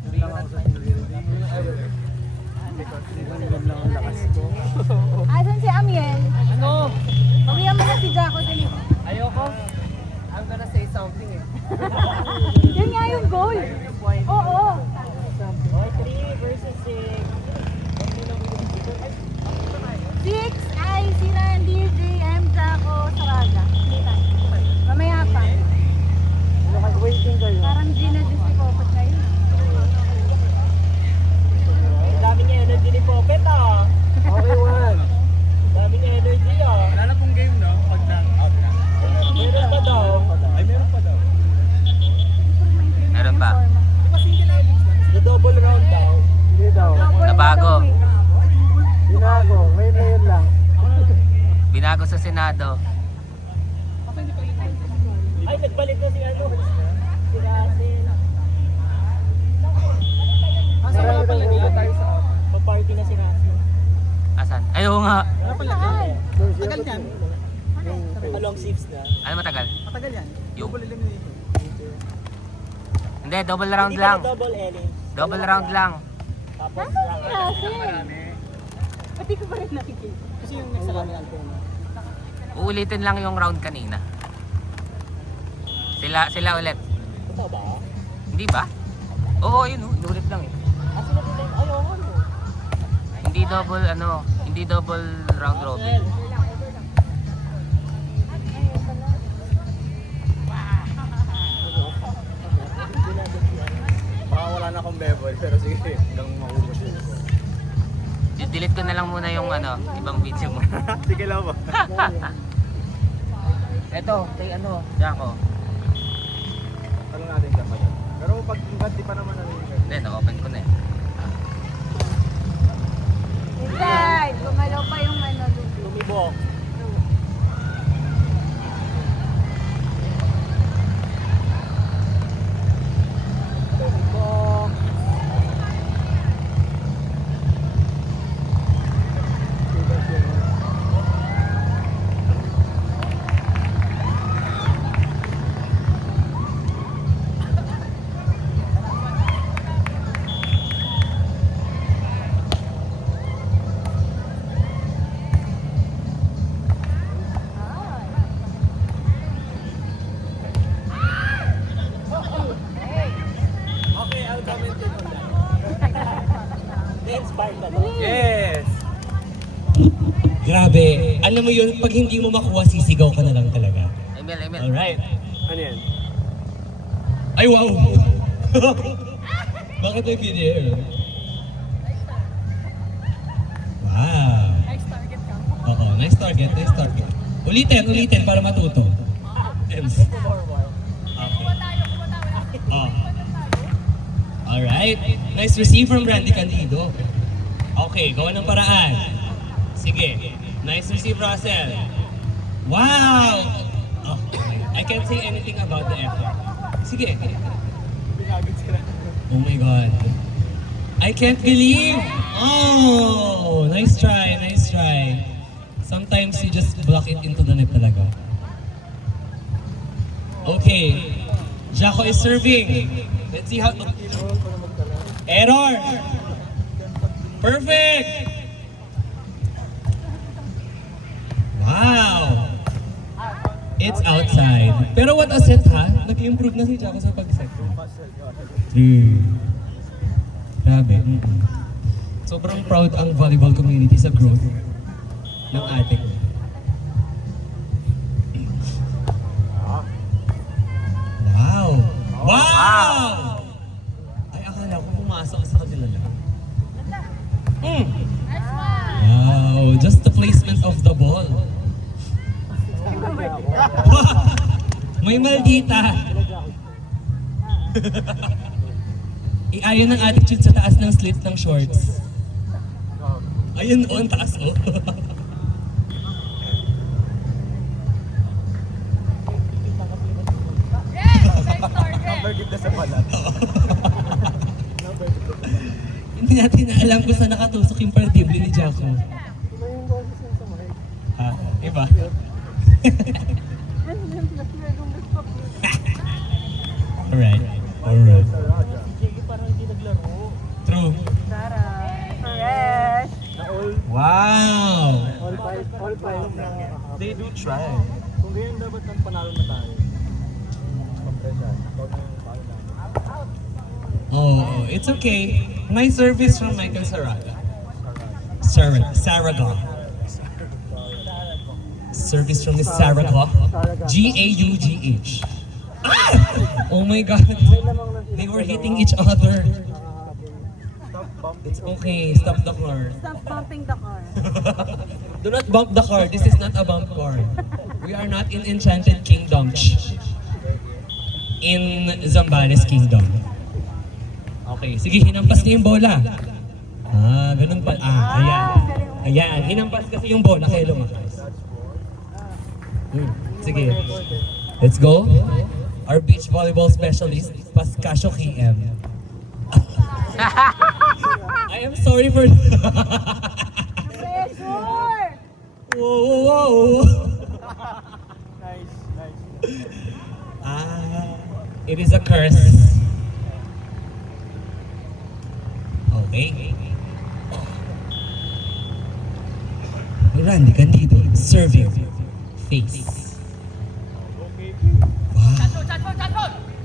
Doon lang ako sa pinag-review. Doon lang ang lakas ko. Asan si Amiel? Ano? Pawihan mo na si Jaco din. Ayoko. I'm gonna say something eh. Yun nga yung goal. Oo. 3 versus 6. 6 ay si Randy, JM, Jaco, Saraga. Mamaya pa. Waiting kayo. Parang Gina Diyos si Popot kayo. Daming energy ni Popet ah. Okay, one. Daming energy ah. Wala na pong game no? Pag na-out na. Meron pa daw. Ay, meron pa daw. Meron pa. The double round daw. Hindi daw. Nabago. Binago. Ngayon lang. Binago sa Senado. Ay, nagbalik na si ano. Si Russell. Asa wala pala dito tayo sa pa-party na si Russell. Asan? Ayaw nga. Wala pala Tagal yan. Along sleeves na. Ano matagal? Matagal yan. Yung. Double elimination. Hindi, double round Hindi pa lang. na double Ellie. Double round lang. Tapos Nasaan si Russell? Pati ko pa rin nakikita. kasi yung next na album. Uulitin lang yung round kanina. Sila ulit. Totoo ba? Hindi ba? Oo, yun oh. Inulit lang eh. Kasi natin ayaw ko no. Hindi double round robin. Baka wala na akong bevel pero sige hanggang maubos yun. Delete ko na lang muna yung ibang video mo. Sige lang ba? Eto, kay Jaco. Tanong natin ka pa yan. Pero pag hindi pa naman nalilagay. Hindi, na-open ko na eh. Inside! Gumalaw pa yung Lumibok. Lumibok. Okay, I'll comment it on that. Na-inspired na to. Yes! Grabe. Alam mo yun, pag hindi mo makuha, sisigaw ka na lang talaga. Emil. Alright. Ano yan? Ay, wow! Bakit may video? Wow! Oo, nice target. Ulitin para matuto. Ems. Okay. Oh. Alright. Nice receive from Randy Candido. Okay, gawa ng paraan. Sige. Nice receive, Russell. Wow! Oh, I can't say anything about the effort. Sige. Pinagod sila. Oh my God. I can't believe! Oh! Nice try. Sometimes you just block it into the net talaga. Okay. Jaco is serving. Let's see how... Error! Perfect! Wow! It's outside. Pero what a set ha? Nag-improve na si Jaco sa pag-set. Grabe. Sobrang proud ang volleyball community sa growth ng ating. Wow! Wow! Ay, akala ko pumasok sa kanila lang. Wow! Just the placement of the ball. May maldita. Iayon ang attitude sa taas ng slit ng shorts. Ayun o, ang taas o. Number gift na sa balat. Hindi natin alam kung saan nakatusok yung partible ni Jaco. Ha? Iba? Alright. Sige, parang hindi naglaro. Bawal pa yun. They do try. Kung ganyan dapat nang panalo na tayo. Kompresyon. Oh, it's okay. My service from Michael Saraga. Saraga. Service from Miss Saraga. G-A-U-G-H. Ah! Oh my God. They were hitting each other. It's okay. Stop the car. Stop bumping the car. Do not bump the car. This is not a bump car. We are not in Enchanted Kingdom. In Zambales Kingdom. Okay, sige, hinampas niya yung bola. Ah, ganun pa. Ah, ayan. Ayan, hinampas kasi yung bola kaya lumakas. Sige. Let's go. Our beach volleyball specialist, Pascasio KM. I am sorry for... Pressure! Whoa, whoa, whoa. Nice. Ah, it is a curse. Okay. Randy Candido, serving. Face. Wow.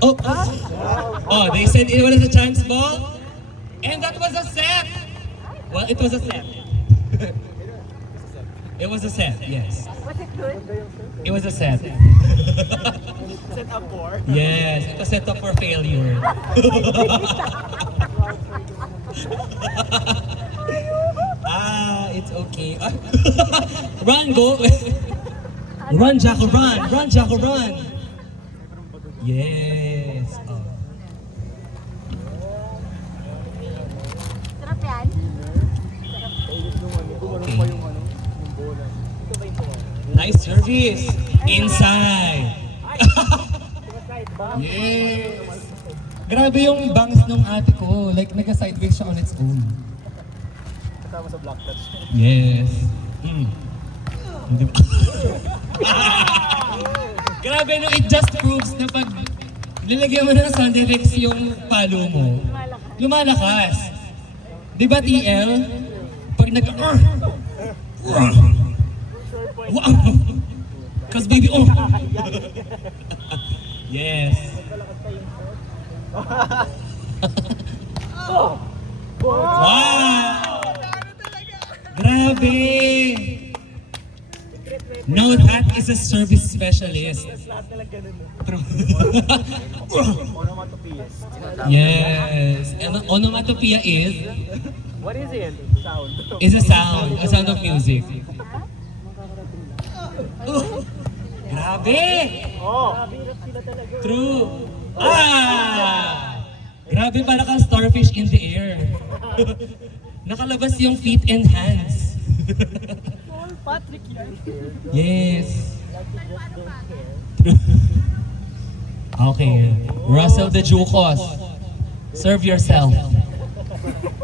Oh, oh, they said it was a chance ball. And that was a set. Well, it was a set. It was a set, yes. Was it good? It was a set. Set up for. Yes, it was set up for failure. Ah, it's okay. Run, go. Run, Jacko, run. Run, Jacko, run. Yes. Oh. Sarap yan? Okay. Nice service. Inside. Yes. Grabe yung bangs ng ate ko. Like, nag-sideways siya on its own. Kasama sa block touch. Yes. Hindi ba? Grabe, no, it just proves na pag nilagyan mo na ng sound effects yung palo mo, lumalakas. Di ba, TL? Pag nag... Wow! Cause baby, oh! Yes. Wow! Grabe! No, that is a service specialist. True. Onomatopoeias. Yes. And onomatopoeia is What is it? Sound. a sound of music. Grabe! Oh! True. Ah! Grabe, para kang starfish in the air. Nakalabas yung feet and hands. Patrick yan. Yes. Okay. Russell the Jucos. Serve yourself.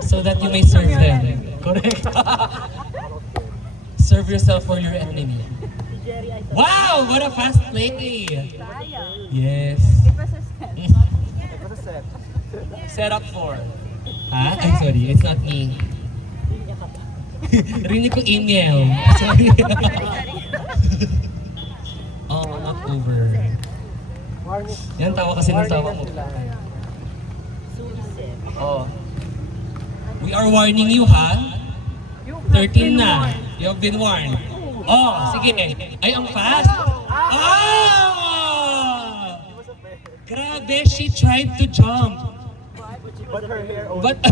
So that you may serve them. Correct. Serve yourself for your enemy. Wow! What a fast play! Sayang. Yes. It was a set. It was a set. Set up for. Ha? Ay, sorry. It's not me. Rinig ko email. Sorry. Oh, not over. Yan, tawa kasi ng tawa mo. Oh. We are warning you, ha? 13 na. You have been warned. Oh, sige. Ay, ang fast. Ah! Grabe, she tried to jump. But her hair only. But,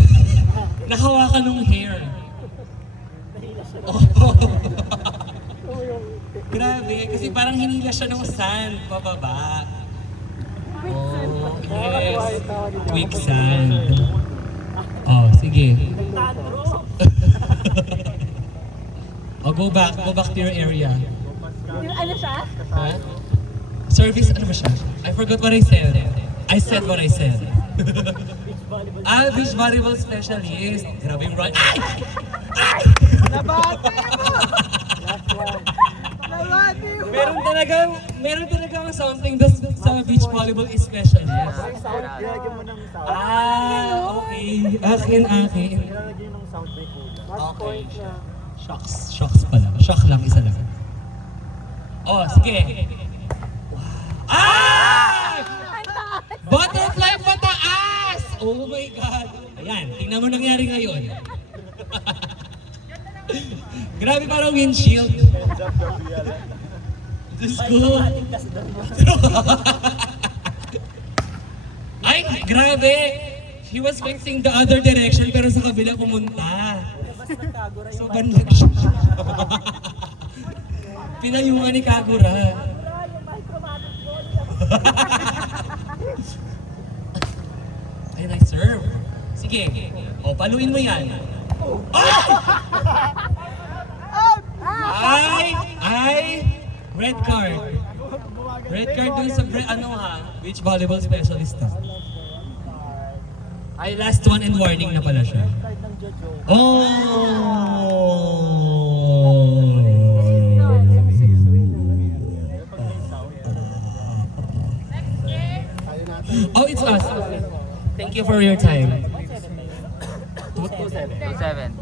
nahawakan ng hair. Oh. Grabe, kasi parang hinila siya ng sand pababa. Oh, yes. Quicksand. Oh, sige. Oh, go back to your area. Yung ano siya? Huh? Service, ano ba siya? I forgot what I said. I said what I said. Beach volleyball specialist. Grabe yung run. Ay! Ay! Nabate mo! Nabate mo! Meron talagang something sa beach volleyball specialist. Sound. Nilagyan mo ng sound. Ah, okay. Akin. Nilalagyan ng sound break po. Okay. Shocks pala. Shock lang, isa lang. Oh, sige. Ah! Butterfly pataas! Oh my God! Ayan, tingnan mo nangyari ngayon. Grabe, parang windshield. Diyos ko. Ay, grabe! He was facing the other direction pero sa kabila pumunta. So, banlag siya. Pinayungan ni Kagura. Ay, nice serve. Sige. O, paluin mo yan. Ay! Red card. Red card dun sa, beach volleyball specialist na. Ay, last one and warning na pala siya. Oh! Oh, it's us. Thank you for your time. 2-7.